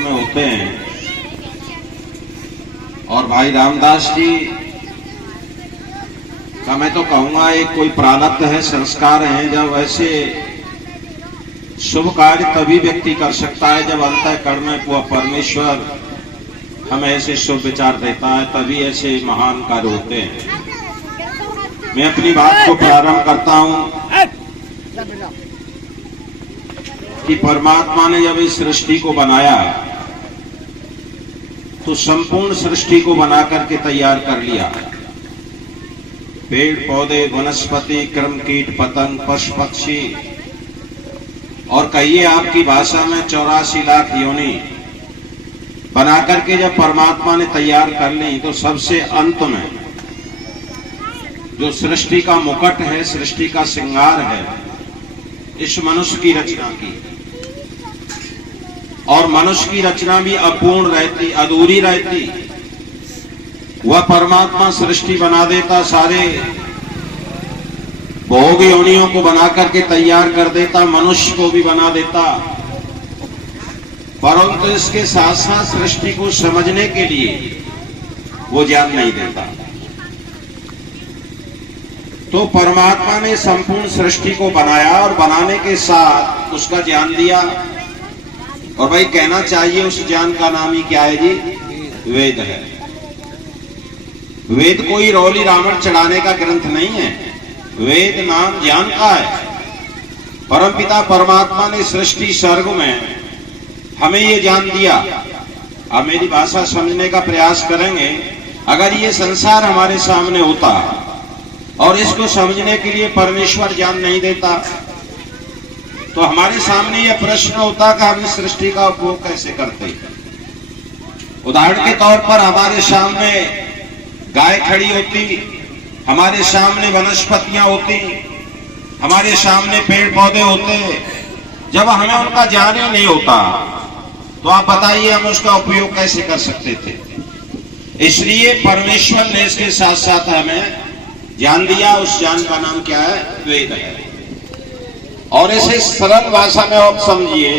में होते हैं। और भाई रामदास जी का मैं तो कहूंगा एक कोई प्रारब्ध है, संस्कार है, जब ऐसे शुभ कार्य तभी व्यक्ति कर सकता है जब अंतःकरण में वह परमेश्वर हमें ऐसे शुभ विचार देता है, तभी ऐसे महान कार्य होते हैं। मैं अपनी बात को प्रारंभ करता हूं कि परमात्मा ने जब इस सृष्टि को बनाया तो संपूर्ण सृष्टि को बना करके तैयार कर लिया। पेड़ पौधे, वनस्पति, क्रम, कीट पतंग, पशु पक्षी, और कहिए आपकी भाषा में 84 लाख योनि बना करके जब परमात्मा ने तैयार कर ली, तो सबसे अंत में जो सृष्टि का मुकुट है, सृष्टि का श्रृंगार है, इस मनुष्य की रचना की। और मनुष्य की रचना भी अपूर्ण रहती, अधूरी रहती। वह परमात्मा सृष्टि बना देता, सारे भोग योनियों को बना करके तैयार कर देता, मनुष्य को भी बना देता, परंतु इसके साथ साथ सृष्टि को समझने के लिए वो ज्ञान नहीं देता। तो परमात्मा ने संपूर्ण सृष्टि को बनाया और बनाने के साथ उसका ज्ञान दिया। और भाई कहना चाहिए उस ज्ञान का नाम ही क्या है जी? वेद है। वेद कोई रौली रावण चढ़ाने का ग्रंथ नहीं है, वेद नाम ज्ञान का है। परमपिता परमात्मा ने सृष्टि सर्ग में हमें ये ज्ञान दिया। अब मेरी भाषा समझने का प्रयास करेंगे। अगर ये संसार हमारे सामने होता और इसको समझने के लिए परमेश्वर ज्ञान नहीं देता, तो हमारे सामने यह प्रश्न होता कि हम इस सृष्टि का उपयोग कैसे करते। उदाहरण के तौर पर हमारे सामने गाय खड़ी होती, हमारे सामने वनस्पतियां होती, हमारे सामने पेड़ पौधे होते, जब हमें उनका ज्ञान ही नहीं होता, तो आप बताइए हम उसका उपयोग कैसे कर सकते थे। इसलिए परमेश्वर ने इसके साथ साथ हमें ज्ञान दिया। उस ज्ञान का नाम क्या है? वेद है। और ऐसे सरल भाषा में आप समझिए,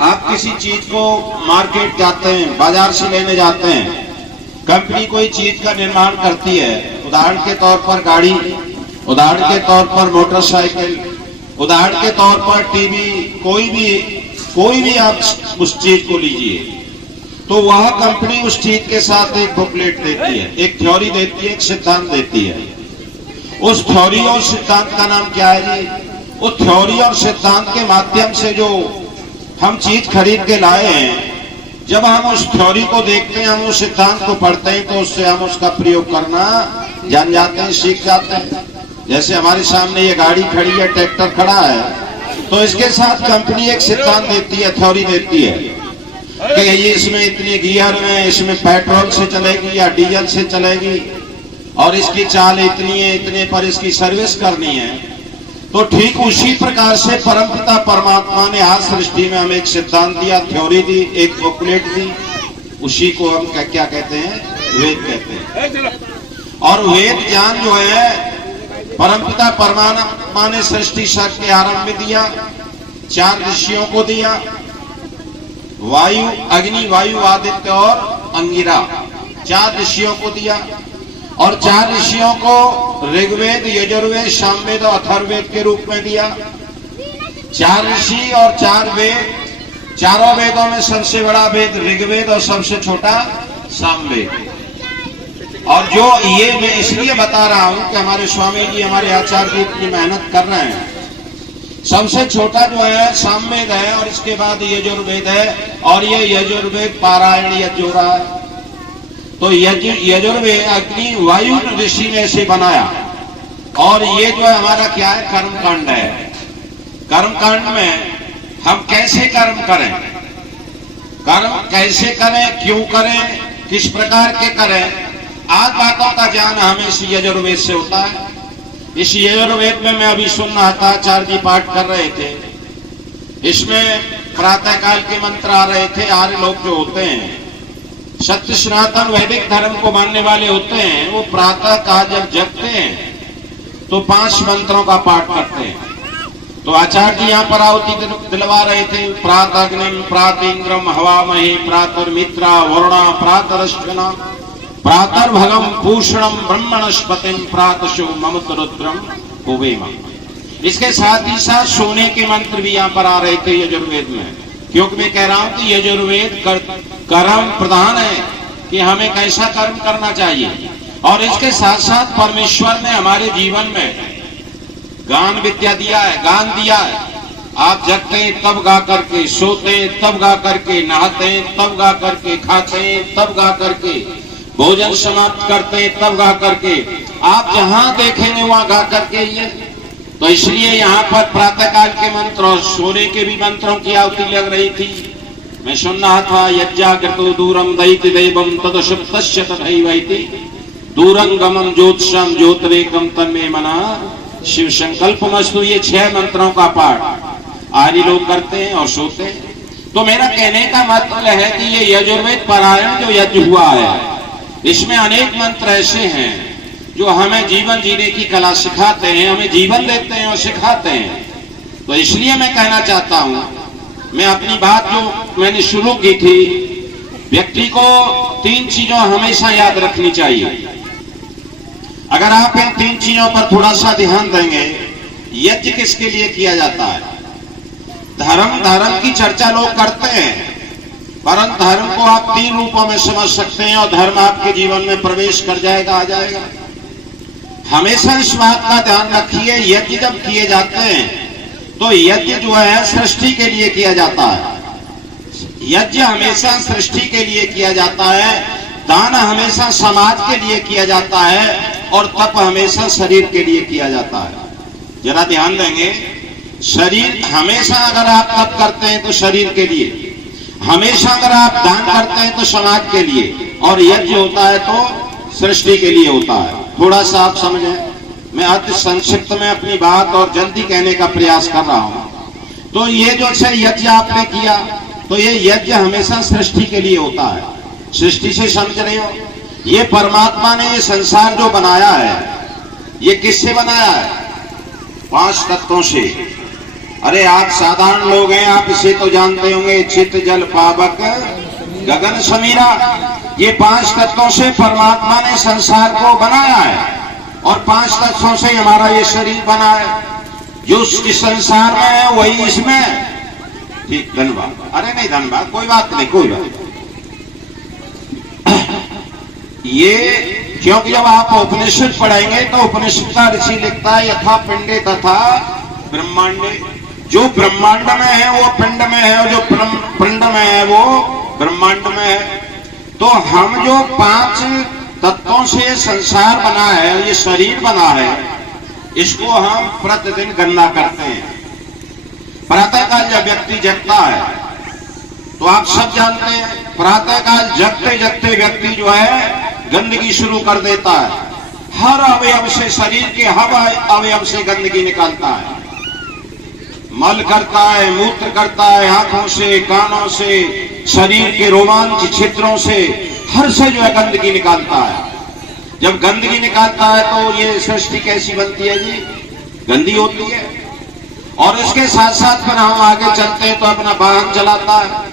आप किसी चीज को मार्केट जाते हैं, बाजार से लेने जाते हैं, कंपनी कोई चीज का निर्माण करती है, उदाहरण के तौर पर गाड़ी, उदाहरण के तौर पर मोटरसाइकिल, उदाहरण के तौर पर टीवी, कोई भी आप उस चीज को लीजिए, तो वह कंपनी उस चीज के साथ एक बुकलेट देती है, एक थ्योरी देती है, एक सिद्धांत देती है। उस थ्योरी और सिद्धांत का नाम क्या है जी? वो थ्योरी और सिद्धांत के माध्यम से जो हम चीज खरीद के लाए हैं, जब हम उस थ्योरी को देखते हैं, हम उस सिद्धांत को पढ़ते हैं, तो उससे हम उसका प्रयोग करना जान जाते हैं, सीख जाते हैं। जैसे हमारे सामने ये गाड़ी खड़ी है, ट्रैक्टर खड़ा है, तो इसके साथ कंपनी एक सिद्धांत देती है, थ्योरी देती है कि ये इसमें इतने गियर में, इसमें पेट्रोल से चलेगी या डीजल से चलेगी, और इसकी चाल इतनी है, इतने पर इसकी सर्विस करनी है। तो ठीक उसी प्रकार से परमपिता परमात्मा ने आज सृष्टि में हमें एक सिद्धांत दिया, थ्योरी दी, एक बुकलेट दी। उसी को हम क्या कहते हैं? वेद कहते हैं। और वेद ज्ञान जो है परमपिता परमात्मा ने सृष्टि सर्ग के आरंभ में दिया, 4 ऋषियों को दिया, वायु, अग्नि, वायु, आदित्य और अंगिरा, 4 ऋषियों को दिया। और 4 ऋषियों को ऋग्वेद, यजुर्वेद, सामवेद और अथर्ववेद के रूप में दिया। 4 ऋषि और 4 वेद, चारों वेदों में सबसे बड़ा वेद ऋग्वेद और सबसे छोटा सामवेद। और जो ये मैं इसलिए बता रहा हूं कि हमारे स्वामी जी, हमारे आचार्य जी इतनी मेहनत कर रहे हैं। सबसे छोटा जो है सामवेद है, और इसके बाद यजुर्वेद है, और ये यजुर्वेद पारायण यज्ञ हो रहा है। तो यजुर्वेद अग्नि वायु ऋषि ने इसे बनाया। और ये जो है हमारा क्या है? कर्मकांड है। कर्मकांड में हम कैसे कर्म करें, कर्म कैसे करें, क्यों करें, किस प्रकार के करें, आज बातों का ज्ञान हमें इस यजुर्वेद से होता है। इस यजुर्वेद में मैं अभी सुन रहा था, आचार्य जी पाठ कर रहे थे, इसमें प्रातः काल के मंत्र आ रहे थे। आर्य लोग जो होते हैं, सत्य सनातन वैदिक धर्म को मानने वाले होते हैं, वो प्रातः काल जब जगते हैं तो 5 मंत्रों का पाठ करते हैं। तो आचार्य जी यहाँ पर आहुति दिलवा रहे थे। प्रातग्निम प्रातिंद्रम हवामहे प्रातर्मित्रा वरुणा प्रातरश्विना प्रातर्भगम पूषणम ब्रह्मणस्पतिम प्रातशो ममुत रुद्रम कुवेमा। इसके साथ ही साथ सोने के मंत्र भी यहाँ पर आ रहे थे यजुर्वेद में, क्योंकि मैं कह रहा हूं कि यजुर्वेद कर्म प्रधान है कि हमें कैसा कर्म करना चाहिए। और इसके साथ साथ परमेश्वर ने हमारे जीवन में गान विद्या दिया है, गान दिया है। आप जगते हैं तब गा करके, सोते हैं तब गा करके, नहाते हैं तब गा करके, खाते हैं तब गा करके, भोजन समाप्त करते हैं तब गा करके, आप जहां देखेंगे वहां गा करके ये। तो इसलिए यहाँ पर प्रातःकाल के मंत्र और सोने के भी मंत्रों की आहुति लग रही थी। मैं सुन रहा था, यज्ञाकृतो दूरम दैति दैवम तदशुप्तस्य तथैवैति दूरंगमम ज्योतिषम ज्योतिरेकम तन्मे मना शिव संकल्पमस्तु। ये 6 मंत्रों का पाठ आदि लोग करते हैं और सोते हैं। तो मेरा कहने का मतलब है कि ये यजुर्वेद पारायण जो यज्ञ हुआ है, इसमें अनेक मंत्र ऐसे हैं जो हमें जीवन जीने की कला सिखाते हैं, हमें जीवन देते हैं और सिखाते हैं। तो इसलिए मैं कहना चाहता हूं, मैं अपनी बात जो मैंने शुरू की थी, व्यक्ति को 3 चीजों हमेशा याद रखनी चाहिए। अगर आप इन 3 चीजों पर थोड़ा सा ध्यान देंगे, यज्ञ किसके लिए किया जाता है? धर्म की चर्चा लोग करते हैं, परंतु धर्म को आप 3 रूपों में समझ सकते हैं और धर्म आपके जीवन में प्रवेश कर जाएगा, आ जाएगा। हमेशा इस बात का ध्यान रखिए, यज्ञ जब किए जाते हैं तो यज्ञ जो है सृष्टि के लिए किया जाता है। यज्ञ हमेशा सृष्टि के लिए किया जाता है, दान हमेशा समाज के लिए किया जाता है, और तप हमेशा शरीर के लिए किया जाता है। जरा ध्यान देंगे, शरीर हमेशा अगर आप तप करते हैं तो शरीर के लिए, हमेशा अगर आप दान करते हैं तो समाज के लिए, और यज्ञ होता है तो सृष्टि के लिए होता है। थोड़ा सा आप समझें, मैं अति संक्षिप्त में अपनी बात और जल्दी कहने का प्रयास कर रहा हूं। तो ये जो यज्ञ आपने किया, तो ये यज्ञ हमेशा सृष्टि के लिए होता है। सृष्टि से समझ रहे हो, ये परमात्मा ने ये संसार जो बनाया है, ये किससे बनाया है? 5 तत्वों से। अरे आप साधारण लोग हैं, आप इसे तो जानते होंगे, चित्त जल पावक गगन समीरा। ये 5 तत्वों से परमात्मा ने संसार को बनाया है, और 5 तत्वों से हमारा ये शरीर बना है। जो इस संसार में है वही इसमें। ठीक, धन्यवाद। अरे नहीं धन्यवाद, कोई बात नहीं, कोई बात। ये क्योंकि जब आप उपनिषद पढ़ेंगे तो उपनिषद का ऋषि लिखता है, यथा पिंडे तथा ब्रह्मांडे। जो ब्रह्मांड में है वो पिंड में है, और जो पिंड में है वो ब्रह्मांड में है। तो हम जो 5 तत्वों से संसार बना है, ये शरीर बना है, इसको हम प्रतिदिन गणना करते हैं। प्रातःकाल जब व्यक्ति जगता है तो आप सब जानते हैं, प्रातःकाल जगते जगते व्यक्ति जो है गंदगी शुरू कर देता है। हर अवयव से, शरीर के हर अवयव से गंदगी निकालता है। मल करता है, मूत्र करता है, आंखों से, कानों से, शरीर के रोमांच छिद्रों से, हर से जो है गंदगी निकालता है। जब गंदगी निकालता है तो ये सृष्टि कैसी बनती है जी? गंदी होती है। और इसके साथ साथ फिर हम आगे चलते हैं तो अपना वाहन चलाता है,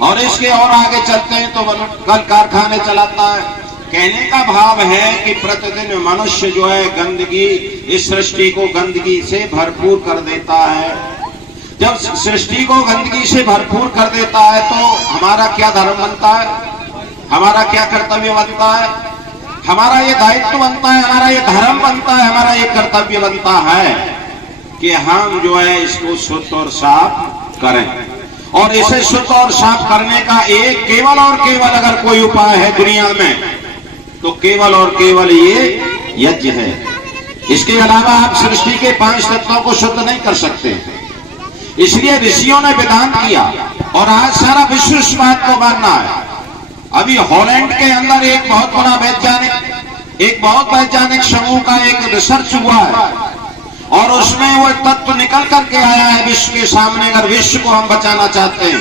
और इसके और आगे चलते हैं तो कल कारखाने चलाता है। कहने का भाव है कि प्रतिदिन मनुष्य जो है गंदगी, इस सृष्टि को गंदगी से भरपूर कर देता है। जब सृष्टि को गंदगी से भरपूर कर देता है तो हमारा क्या धर्म बनता है, हमारा क्या कर्तव्य बनता है? हमारा ये दायित्व बनता है, हमारा ये धर्म बनता है, हमारा ये कर्तव्य बनता है कि हम जो है इसको शुद्ध और साफ करें। और इसे शुद्ध और साफ करने का एक केवल और केवल अगर कोई उपाय है दुनिया में, तो केवल और केवल ये यज्ञ है। इसके अलावा आप सृष्टि के 5 तत्वों को शुद्ध नहीं कर सकते। इसलिए ऋषियों ने वेदांत किया, और आज सारा विश्व इस बात को मानना है। अभी हॉलैंड के अंदर एक बहुत वैज्ञानिक समूह का एक रिसर्च हुआ है, और उसमें वो तत्व निकल करके आया है विश्व के सामने। अगर विश्व को हम बचाना चाहते हैं,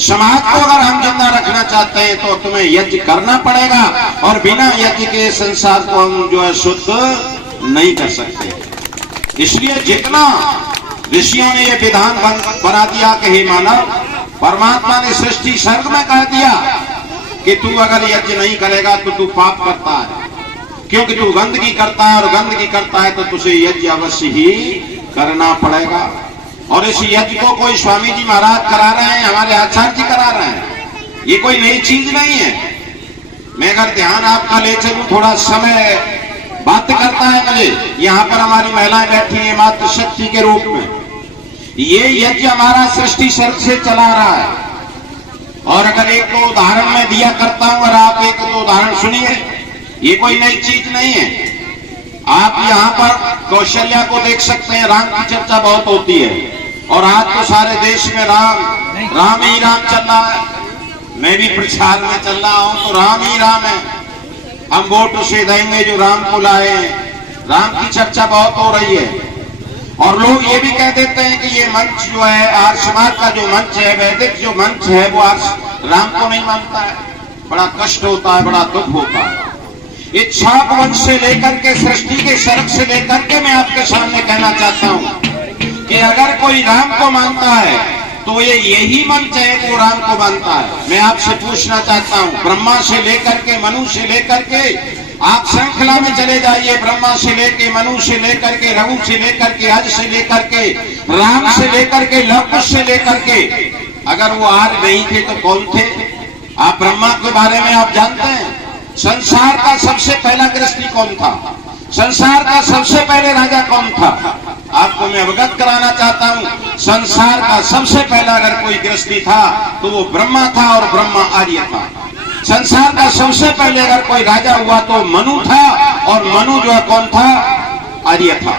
समाज को अगर हम जिंदा रखना चाहते हैं, तो तुम्हें यज्ञ करना पड़ेगा, और बिना यज्ञ के संसार को हम जो है शुद्ध नहीं कर सकते। इसलिए जितना ऋषियों ने ये विधान बना दिया कि हे मानव, परमात्मा ने सृष्टि सर्ग में कह दिया कि तू अगर यज्ञ नहीं करेगा तो तू पाप करता है, क्योंकि तू गंदगी करता है और गंदगी करता है तो तुझे यज्ञ अवश्य ही करना पड़ेगा। और इस यज्ञ को कोई स्वामी जी महाराज करा रहे हैं, हमारे आचार्य जी करा रहे हैं, ये कोई नई चीज नहीं है। मैं अगर ध्यान आपका ले चलूं, थोड़ा समय बात करता है मुझे, यहाँ पर हमारी महिलाएं बैठी हैं मातृ शक्ति के रूप में। ये यज्ञ हमारा सृष्टि सर्ग से चला रहा है। और अगर एक दो उदाहरण मैं दिया करता हूं और आप एक दो उदाहरण सुनिए, ये कोई नई चीज नहीं है। आप यहाँ पर कौशल्या को देख सकते हैं, राम की चर्चा बहुत होती है और आज तो सारे देश में राम ही राम चल रहा है। मैं भी प्रचार में चल रहा हूं तो राम ही राम है, हम वोट उसे देंगे जो राम को लाए हैं। राम की चर्चा बहुत हो रही है और लोग ये भी कह देते हैं कि ये मंच जो है आर्य समाज का जो मंच है, वैदिक जो मंच है, वो राम को नहीं मानता है। बड़ा कष्ट होता है, बड़ा दुख होता है। इच्छाक वंश से लेकर के सृष्टि के सर्ग से लेकर के मैं आपके सामने कहना चाहता हूं कि अगर कोई राम को मानता है तो ये यही मंच है वो राम को मानता है। मैं आपसे पूछना चाहता हूं, ब्रह्मा से लेकर के मनु से लेकर के आप श्रृंखला में चले जाइए, ब्रह्मा से लेकर मनु से लेकर के रघु से लेकर के अज से लेकर के राम से लेकर के लव से लेकर के, अगर वो आर्य नहीं थे तो कौन थे? आप ब्रह्मा के बारे में आप जानते हैं? संसार का सबसे पहला गृहस्थी कौन था? संसार का सबसे पहले राजा कौन था? आपको मैं अवगत कराना चाहता हूं, संसार का सबसे पहला अगर कोई गृहस्थी था तो वो ब्रह्मा था और ब्रह्मा आर्य था। संसार का सबसे पहले अगर कोई राजा हुआ तो मनु था और मनु जो है कौन था? आर्य था।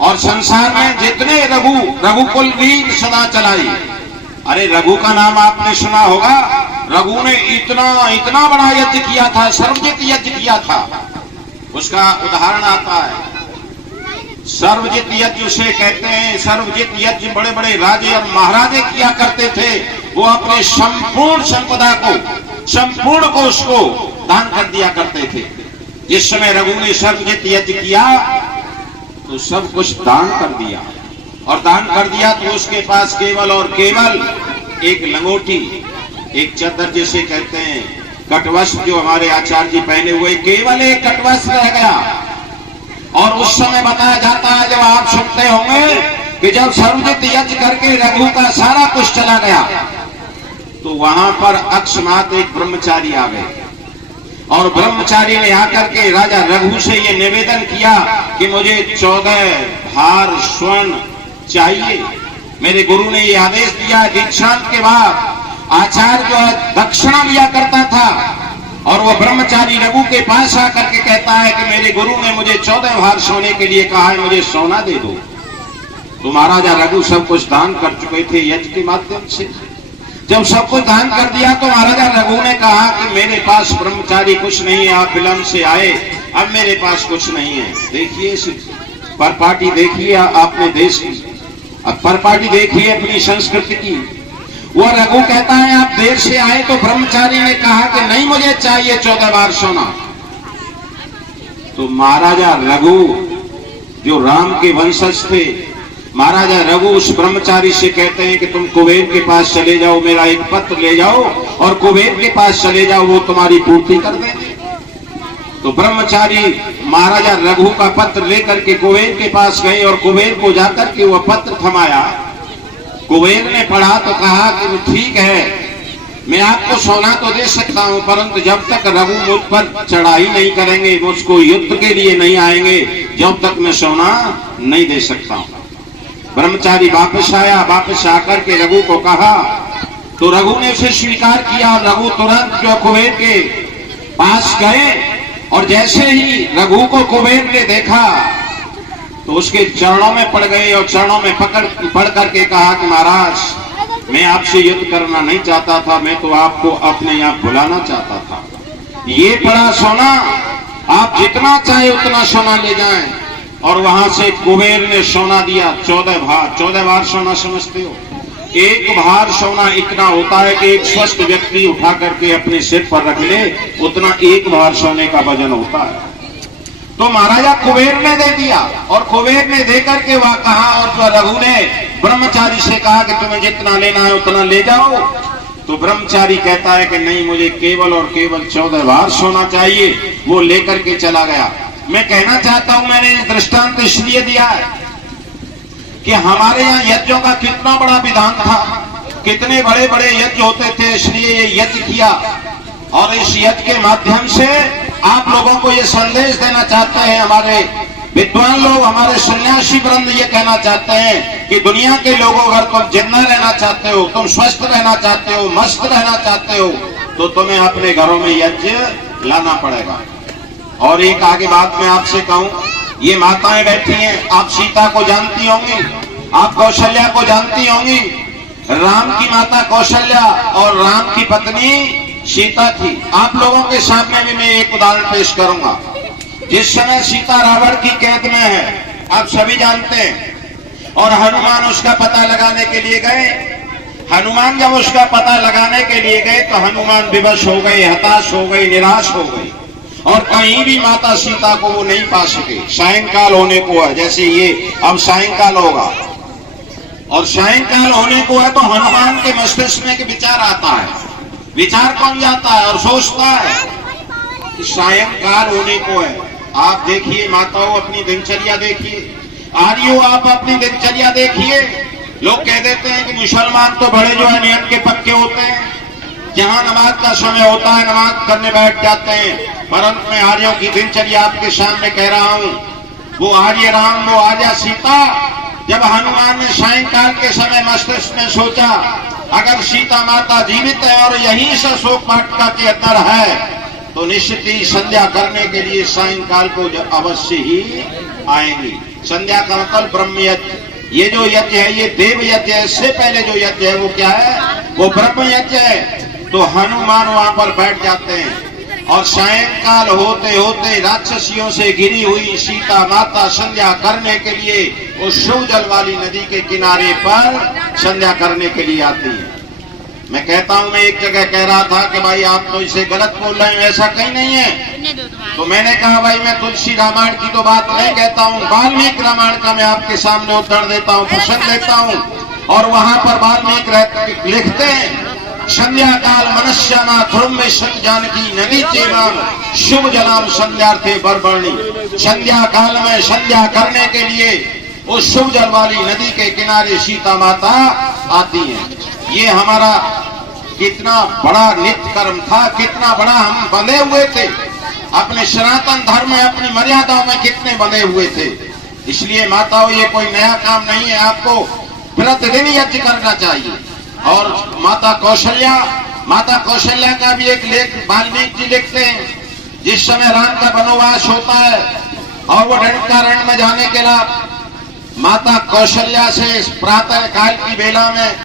और संसार में जितने रघुकुल वीर सदा चलाई, अरे रघु का नाम आपने सुना होगा। रघु ने इतना बड़ा यज्ञ किया था, सर्वजित यज्ञ किया था। उसका उदाहरण आता है, सर्वजित यज्ञ उसे कहते हैं। सर्वजित यज्ञ बड़े बड़े राजे और महाराजे किया करते थे। वो अपने संपूर्ण संपदा को, संपूर्ण को उसको दान कर दिया करते थे। जिस समय रघु ने सर्वजित यज्ञ किया तो सब कुछ दान कर दिया, और दान कर दिया तो उसके पास केवल और केवल एक लंगोटी, एक चादर जिसे कहते हैं, कटवस्त्र जो हमारे आचार्य जी पहने हुए, केवल एक कटवस्त्र रह गया। और उस समय बताया जाता है, जब आप सुनते होंगे कि जब सर्वजित यज्ञ करके रघु का सारा कुछ चला गया तो वहां पर अकस्मात एक ब्रह्मचारी आ गए और ब्रह्मचारी ने आकर के राजा रघु से ये निवेदन किया कि मुझे 14 भार स्वर्ण चाहिए। मेरे गुरु ने ये आदेश दिया, दीक्षांत के बाद आचार्य जो है दक्षिणा लिया करता था और वो ब्रह्मचारी रघु के पास आकर के कहता है कि मेरे गुरु ने मुझे 14 भार सोने के लिए कहा है, मुझे सोना दे दो। तो महाराजा रघु सब कुछ दान कर चुके थे यज्ञ के माध्यम से। जब सब कुछ दान कर दिया तो महाराजा रघु ने कहा कि मेरे पास ब्रह्मचारी कुछ नहीं है, आप विलंब से आए, अब मेरे पास कुछ नहीं है। देखिए परपाटी देखिए आपने देश की, अब परपाटी देखिए अपनी संस्कृति की। वो रघु कहता है आप देर से आए, तो ब्रह्मचारी ने कहा कि नहीं मुझे चाहिए 14 बार सोना। तो महाराजा रघु जो राम के वंशज थे, महाराजा रघु उस ब्रह्मचारी से कहते हैं कि तुम कुबेर के पास चले जाओ, मेरा एक पत्र ले जाओ और कुबेर के पास चले जाओ, वो तुम्हारी पूर्ति कर देंगे। तो ब्रह्मचारी महाराजा रघु का पत्र लेकर के कुबेर के पास गए और कुबेर को जाकर के वह पत्र थमाया। कुबेर ने पढ़ा तो कहा कि ठीक है, मैं आपको सोना तो दे सकता हूं, परंतु जब तक रघु मुझ पर चढ़ाई नहीं करेंगे, मुझको युद्ध के लिए नहीं आएंगे, जब तक मैं सोना नहीं दे सकता हूं। ब्रह्मचारी वापस आया, वापस आकर के रघु को कहा तो रघु ने उसे स्वीकार किया और रघु तुरंत जो कुबेर के पास गए और जैसे ही रघु को कुबेर ने देखा तो उसके चरणों में पड़ गए और चरणों में पड़ करके कहा कि महाराज मैं आपसे युद्ध करना नहीं चाहता था, मैं तो आपको अपने यहाँ बुलाना चाहता था। ये पड़ा सोना, आप जितना चाहे उतना सोना ले जाएं। और वहां से कुबेर ने सोना दिया 14 भार। 14 भार सोना समझते हो? एक भार सोना इतना होता है कि एक स्वस्थ व्यक्ति उठा करके अपने सिर पर रख ले, उतना एक भार सोने का वजन होता है। तो महाराजा कुबेर ने दे दिया, और कुबेर ने दे करके वह कहा, और रघु ने ब्रह्मचारी से कहा कि तुम्हें जितना लेना है उतना ले जाओ। तो ब्रह्मचारी कहता है कि नहीं, मुझे केवल और केवल 14 बार सोना चाहिए। वो लेकर के चला गया। मैं कहना चाहता हूं, मैंने इस दृष्टांत इसलिए दिया है कि हमारे यहाँ यज्ञों का कितना बड़ा विधान था, कितने बड़े बड़े यज्ञ होते थे, इसलिए ये यज्ञ किया। और इस यज्ञ के माध्यम से आप लोगों को ये संदेश देना चाहते हैं, हमारे विद्वान लोग, हमारे सन्यासी वृंद ये कहना चाहते हैं कि दुनिया के लोगों, अगर तुम जिंदा रहना चाहते हो, तुम स्वस्थ रहना चाहते हो, मस्त रहना चाहते हो, तो तुम्हें अपने घरों में यज्ञ लाना पड़ेगा। और एक आगे बात मैं आपसे कहूं, ये माताएं बैठी हैं, आप सीता को जानती होंगी, आप कौशल्या को जानती होंगी। राम की माता कौशल्या और राम की पत्नी सीता थी। आप लोगों के सामने भी मैं एक उदाहरण पेश करूंगा। जिस समय सीता रावण की कैद में है, आप सभी जानते हैं, और हनुमान उसका पता लगाने के लिए गए। हनुमान जब उसका पता लगाने के लिए गए तो हनुमान विवश हो गए, हताश हो गए, निराश हो गए, और कहीं भी माता सीता को वो नहीं पा सके। सायंकाल होने को है, जैसे ये अब सायंकाल होगा, और सायंकाल होने को है तो हनुमान के मस्तिष्क में विचार आता है। विचार कौन जाता है और सोचता है कि सायंकाल होने को है। आप देखिए माताओं, अपनी दिनचर्या देखिए, आर्यों आप अपनी दिनचर्या देखिए। लोग कह देते हैं कि मुसलमान तो बड़े जो है नियम के पक्के होते हैं, जहां नमाज का समय होता है नमाज करने बैठ जाते हैं। परंतु मैं आर्यों की दिनचर्या आपके सामने कह रहा हूं। वो आर्य राम, वो आर्या सीता, जब हनुमान ने सायंकाल के समय मस्तिष्क में सोचा, अगर सीता माता जीवित है और यहीं से शोक वाटिका के अंदर है, तो निश्चित ही संध्या करने के लिए सायंकाल को अवश्य ही आएंगी। संध्या का मतलब ब्रह्म यज्ञ। ये जो यज्ञ है ये देव यज्ञ है, इससे पहले जो यज्ञ है वो क्या है, वो ब्रह्म यज्ञ है। तो हनुमान वहां पर बैठ जाते हैं, और सायंकाल होते होते राक्षसियों से घिरी हुई सीता माता संध्या करने के लिए उस शिव जल वाली नदी के किनारे पर संध्या करने के लिए आती है। मैं कहता हूं, मैं एक जगह कह रहा था कि भाई आप तो इसे गलत बोल रहे हैं, ऐसा कहीं नहीं है। तो मैंने कहा भाई मैं तुलसी रामायण की तो बात नहीं कहता हूं, वाल्मीकि रामायण का मैं आपके सामने उदाहरण देता हूं, प्रसंग देता हूं। और वहां पर वाल्मीकि लिखते हैं, संध्या काल मनुष्यामा ध्रुव में सत जानकी नदी चेवाम शुभ जलाम संध्यार्थे बरबर्णी। संध्या काल में संध्या करने के लिए उस शुभ जल वाली नदी के किनारे सीता माता आती हैं। ये हमारा कितना बड़ा नित्य कर्म था, कितना बड़ा हम बंधे हुए थे अपने सनातन धर्म में, अपनी मर्यादाओं में कितने बंधे हुए थे। इसलिए माताओं, ये कोई नया काम नहीं है, आपको प्रतिदिन यज्ञ करना चाहिए। और माता कौशल्या का भी एक लेख वाल्मीकि जी लिखते हैं। जिस समय राम का वनवास होता है और वो दंडकारण्य में जाने के लिए माता कौशल्या से प्रातः काल की बेला में